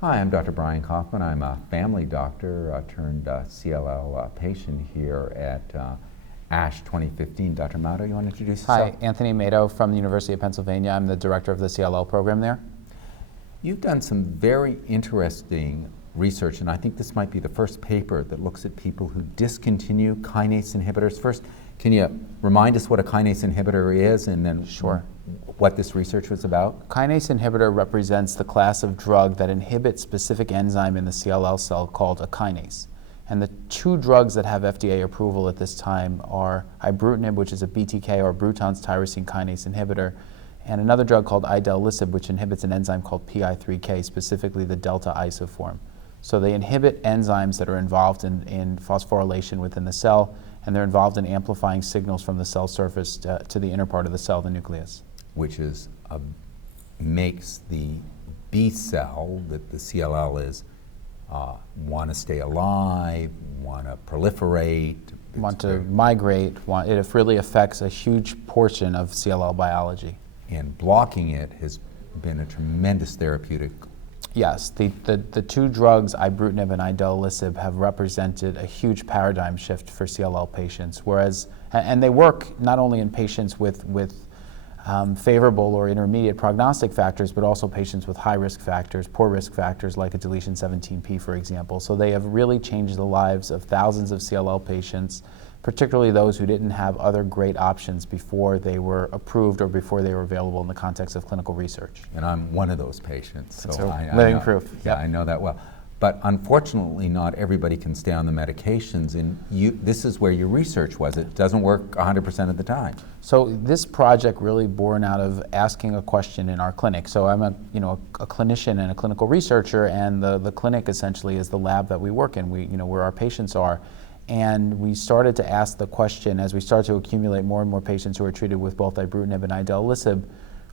Hi, I'm Dr. Brian Kaufman. I'm a family doctor turned CLL patient here at ASH 2015. Dr. Mato, you want to introduce yourself? Hi, Anthony Mato from the University of Pennsylvania. I'm the director of the CLL program there. You've done some very interesting research, and I think this might be the first paper that looks at people who discontinue kinase inhibitors. First, can you remind us what a kinase inhibitor is, and then Sure. what this research was about? Kinase inhibitor represents the class of drug that inhibits specific enzyme in the CLL cell called a kinase. And the two drugs that have FDA approval at this time are ibrutinib, which is a BTK or Bruton's tyrosine kinase inhibitor, and another drug called idelalisib, which inhibits an enzyme called PI3K, specifically the delta isoform. So they inhibit enzymes that are involved in phosphorylation within the cell, and they're involved in amplifying signals from the cell surface to the inner part of the cell, the nucleus. Which is makes the B cell that the CLL is want to stay alive, want to proliferate, Want to migrate. It really affects a huge portion of CLL biology. and blocking it has been a tremendous therapeutic. Yes, the two drugs, ibrutinib and idelalisib, have represented a huge paradigm shift for CLL patients. And they work not only in patients with favorable or intermediate prognostic factors, but also patients with high risk factors, poor risk factors like a deletion 17p, for example. So they have really changed the lives of thousands of CLL patients, particularly those who didn't have other great options before they were approved or before they were available in the context of clinical research. And I'm one of those patients. So I living know, proof. Yeah, Yep. I know that well. But unfortunately, not everybody can stay on the medications, and this is where your research was. It doesn't work 100% of the time. So this project really born out of asking a question in our clinic. So I'm a clinician and a clinical researcher, and the clinic essentially is the lab that we work in. Where our patients are. And we started to ask the question, as we start to accumulate more and more patients who are treated with both ibrutinib and idelalisib,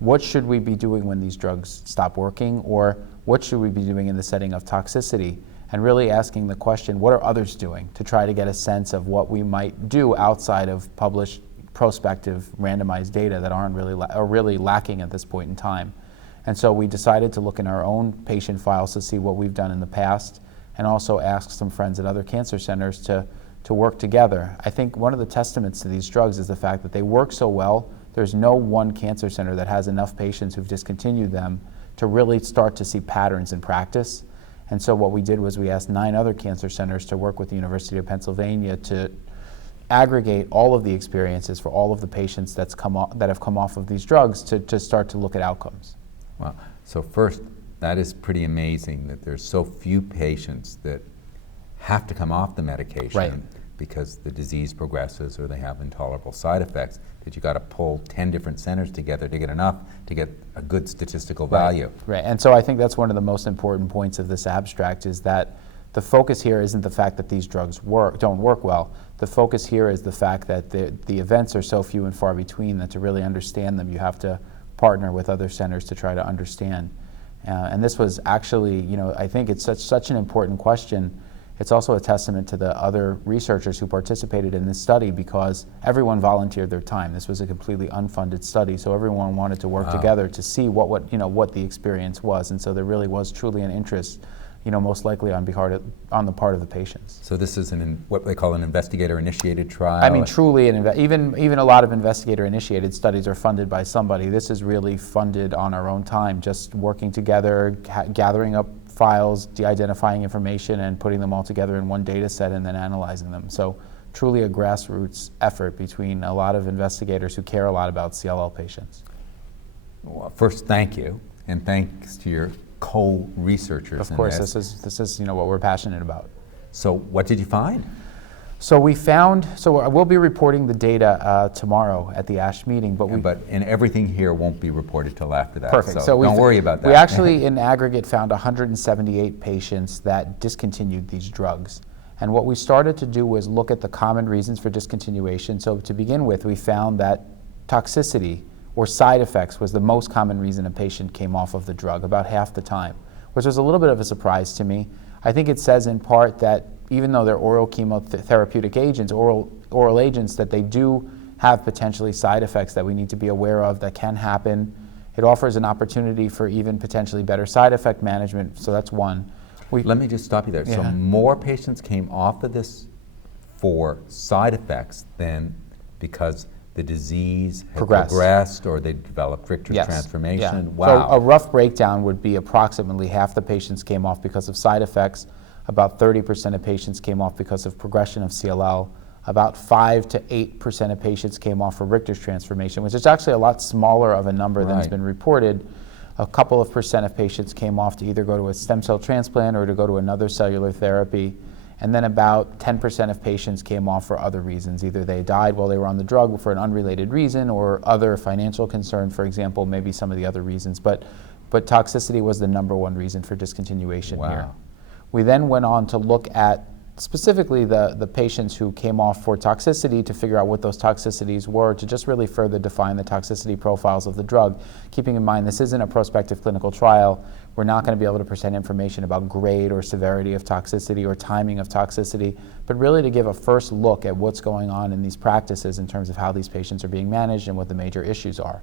what should we be doing when these drugs stop working, or what should we be doing in the setting of toxicity? And really asking the question, what are others doing, to try to get a sense of what we might do outside of published prospective randomized data that are really lacking at this point in time. And so we decided to look in our own patient files to see what we've done in the past, and also ask some friends at other cancer centers to work together. I think one of the testaments to these drugs is the fact that they work so well. There's no one cancer center that has enough patients who've discontinued them to really start to see patterns in practice. And so what we did was we asked 9 other cancer centers to work with the University of Pennsylvania to aggregate all of the experiences for all of the patients that have come off of these drugs to start to look at outcomes. Well, so first, that is pretty amazing that there's so few patients that have to come off the medication. Right. Because the disease progresses or they have intolerable side effects, that you got to pull 10 different centers together to get enough to get a good statistical value. Right, and so I think that's one of the most important points of this abstract, is that the focus here isn't the fact that these drugs don't work well. The focus here is the fact that the events are so few and far between that to really understand them, you have to partner with other centers to try to understand. And this was actually, I think it's such an important question. It's also a testament to the other researchers who participated in this study, because everyone volunteered their time. This was a completely unfunded study, so everyone wanted to work together to see what the experience was, and so there really was truly an interest, most likely on the part of the patients. So this is what they call an investigator-initiated trial? I mean, truly, even a lot of investigator-initiated studies are funded by somebody. This is really funded on our own time, just working together, gathering up files, de-identifying information, and putting them all together in one data set and then analyzing them. So truly a grassroots effort between a lot of investigators who care a lot about CLL patients. Well, first, thank you, and thanks to your co-researchers. Of course, this is what we're passionate about. So what did you find? So we'll be reporting the data tomorrow at the ASH meeting, and everything here won't be reported till after that. Perfect. So don't worry about that. We actually, in aggregate, found 178 patients that discontinued these drugs. And what we started to do was look at the common reasons for discontinuation. So to begin with, we found that toxicity or side effects was the most common reason a patient came off of the drug, about half the time, which was a little bit of a surprise to me. I think it says in part that even though they're oral chemotherapeutic agents, oral agents, that they do have potentially side effects that we need to be aware of that can happen It offers an opportunity for even potentially better side effect management, so that's one. Let me just stop you there. So more patients came off of this for side effects than because the disease had progressed or they developed Richter's transformation? Yeah. Wow. So a rough breakdown would be approximately half the patients came off because of side effects, about 30% of patients came off because of progression of CLL, about 5 to 8% of patients came off for Richter's transformation, which is actually a lot smaller of a number than has been reported. A couple of percent of patients came off to either go to a stem cell transplant or to go to another cellular therapy. And then about 10% of patients came off for other reasons. Either they died while they were on the drug for an unrelated reason or other financial concern, for example, maybe some of the other reasons. But toxicity was the number one reason for discontinuation here. We then went on to look at specifically the patients who came off for toxicity to figure out what those toxicities were, to just really further define the toxicity profiles of the drug. Keeping in mind this isn't a prospective clinical trial, we're not going to be able to present information about grade or severity of toxicity or timing of toxicity, but really to give a first look at what's going on in these practices in terms of how these patients are being managed and what the major issues are.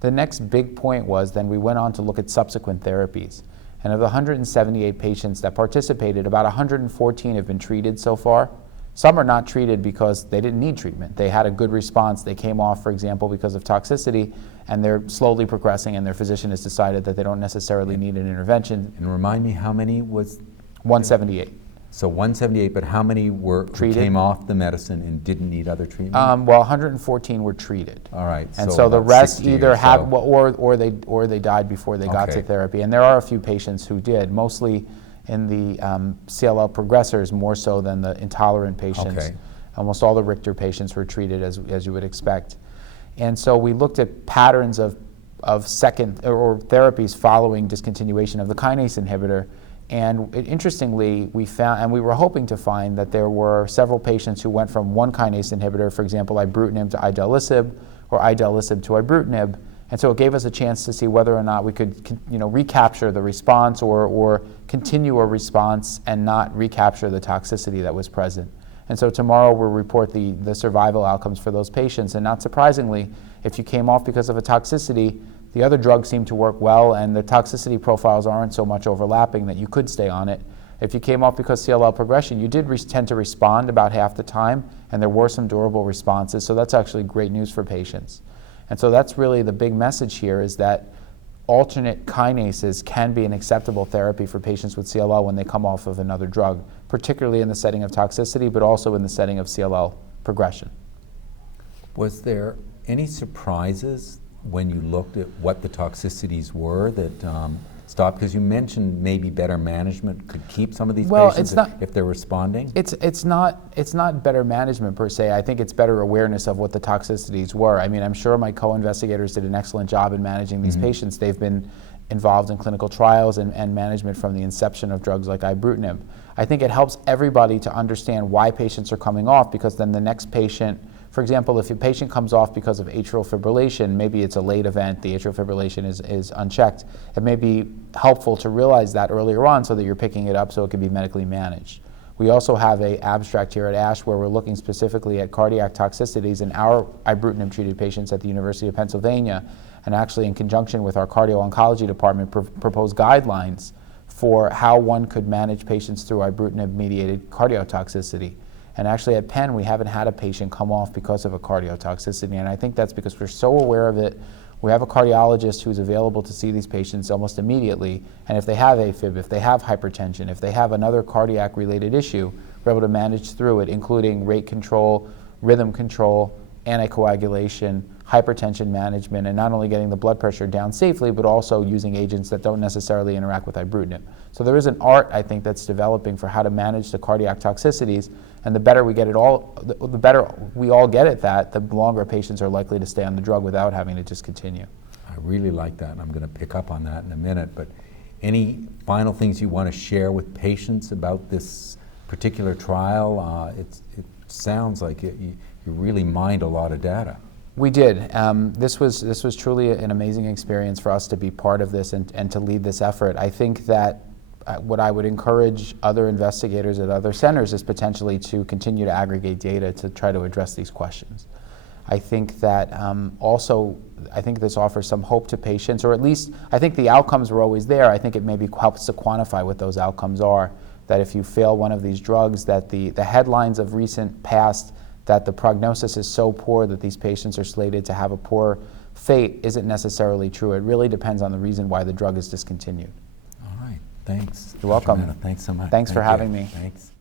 The next big point was then we went on to look at subsequent therapies. And of the 178 patients that participated, about 114 have been treated so far. Some are not treated because they didn't need treatment. They had a good response. They came off, for example, because of toxicity, and they're slowly progressing, and their physician has decided that they don't necessarily need an intervention. And remind me, how many was? 178. So 178, but how many were who came off the medicine and didn't need other treatment? Well, 114 were treated. All right. And so the rest either had, or they died before they got to therapy. And there are a few patients who did, mostly in the CLL progressors, more so than the intolerant patients. Almost all the Richter patients were treated as you would expect. And so we looked at patterns of second or therapies following discontinuation of the kinase inhibitor. And interestingly, we found, and we were hoping to find, that there were several patients who went from one kinase inhibitor, for example, ibrutinib to idelalisib, or idelalisib to ibrutinib. And so it gave us a chance to see whether or not we could, recapture the response or continue a response and not recapture the toxicity that was present. And so tomorrow we'll report the survival outcomes for those patients. And not surprisingly, if you came off because of a toxicity, the other drugs seem to work well, and the toxicity profiles aren't so much overlapping that you could stay on it. If you came off because CLL progression, you did tend to respond about half the time, and there were some durable responses, so that's actually great news for patients. And so that's really the big message here, is that alternate kinases can be an acceptable therapy for patients with CLL when they come off of another drug, particularly in the setting of toxicity, but also in the setting of CLL progression. Was there any surprises when you looked at what the toxicities were that stopped? Because you mentioned maybe better management could keep some of these patients if they're responding. It's not better management per se. I think it's better awareness of what the toxicities were. I mean, I'm sure my co-investigators did an excellent job in managing these patients. They've been involved in clinical trials and management from the inception of drugs like ibrutinib. I think it helps everybody to understand why patients are coming off, because then the next patient, for example, if a patient comes off because of atrial fibrillation, maybe it's a late event, the atrial fibrillation is unchecked, it may be helpful to realize that earlier on so that you're picking it up so it can be medically managed. We also have an abstract here at ASH where we're looking specifically at cardiac toxicities in our ibrutinib-treated patients at the University of Pennsylvania, and actually in conjunction with our cardio-oncology department proposed guidelines for how one could manage patients through ibrutinib-mediated cardiotoxicity. And actually at Penn, we haven't had a patient come off because of a cardiotoxicity, and I think that's because we're so aware of it. We have a cardiologist who's available to see these patients almost immediately, and if they have AFib, if they have hypertension, if they have another cardiac-related issue, we're able to manage through it, including rate control, rhythm control, anticoagulation, hypertension management, and not only getting the blood pressure down safely, but also using agents that don't necessarily interact with ibrutinib. So there is an art, I think, that's developing for how to manage the cardiac toxicities, and the better we get it all, the better we all get at that, the longer patients are likely to stay on the drug without having to discontinue. I really like that, and I'm going to pick up on that in a minute, but any final things you want to share with patients about this particular trial? It sounds like you really mined a lot of data. We did. This was truly an amazing experience for us to be part of this and to lead this effort. I think that what I would encourage other investigators at other centers is potentially to continue to aggregate data to try to address these questions. I think that also, I think this offers some hope to patients, or at least I think the outcomes were always there. I think it maybe helps to quantify what those outcomes are, that if you fail one of these drugs, that the headlines of recent past, that the prognosis is so poor that these patients are slated to have a poor fate, isn't necessarily true. It really depends on the reason why the drug is discontinued. All right, thanks. You're welcome. Dr. Mato. Thanks so much. Thanks for Thank you. having me. Thanks.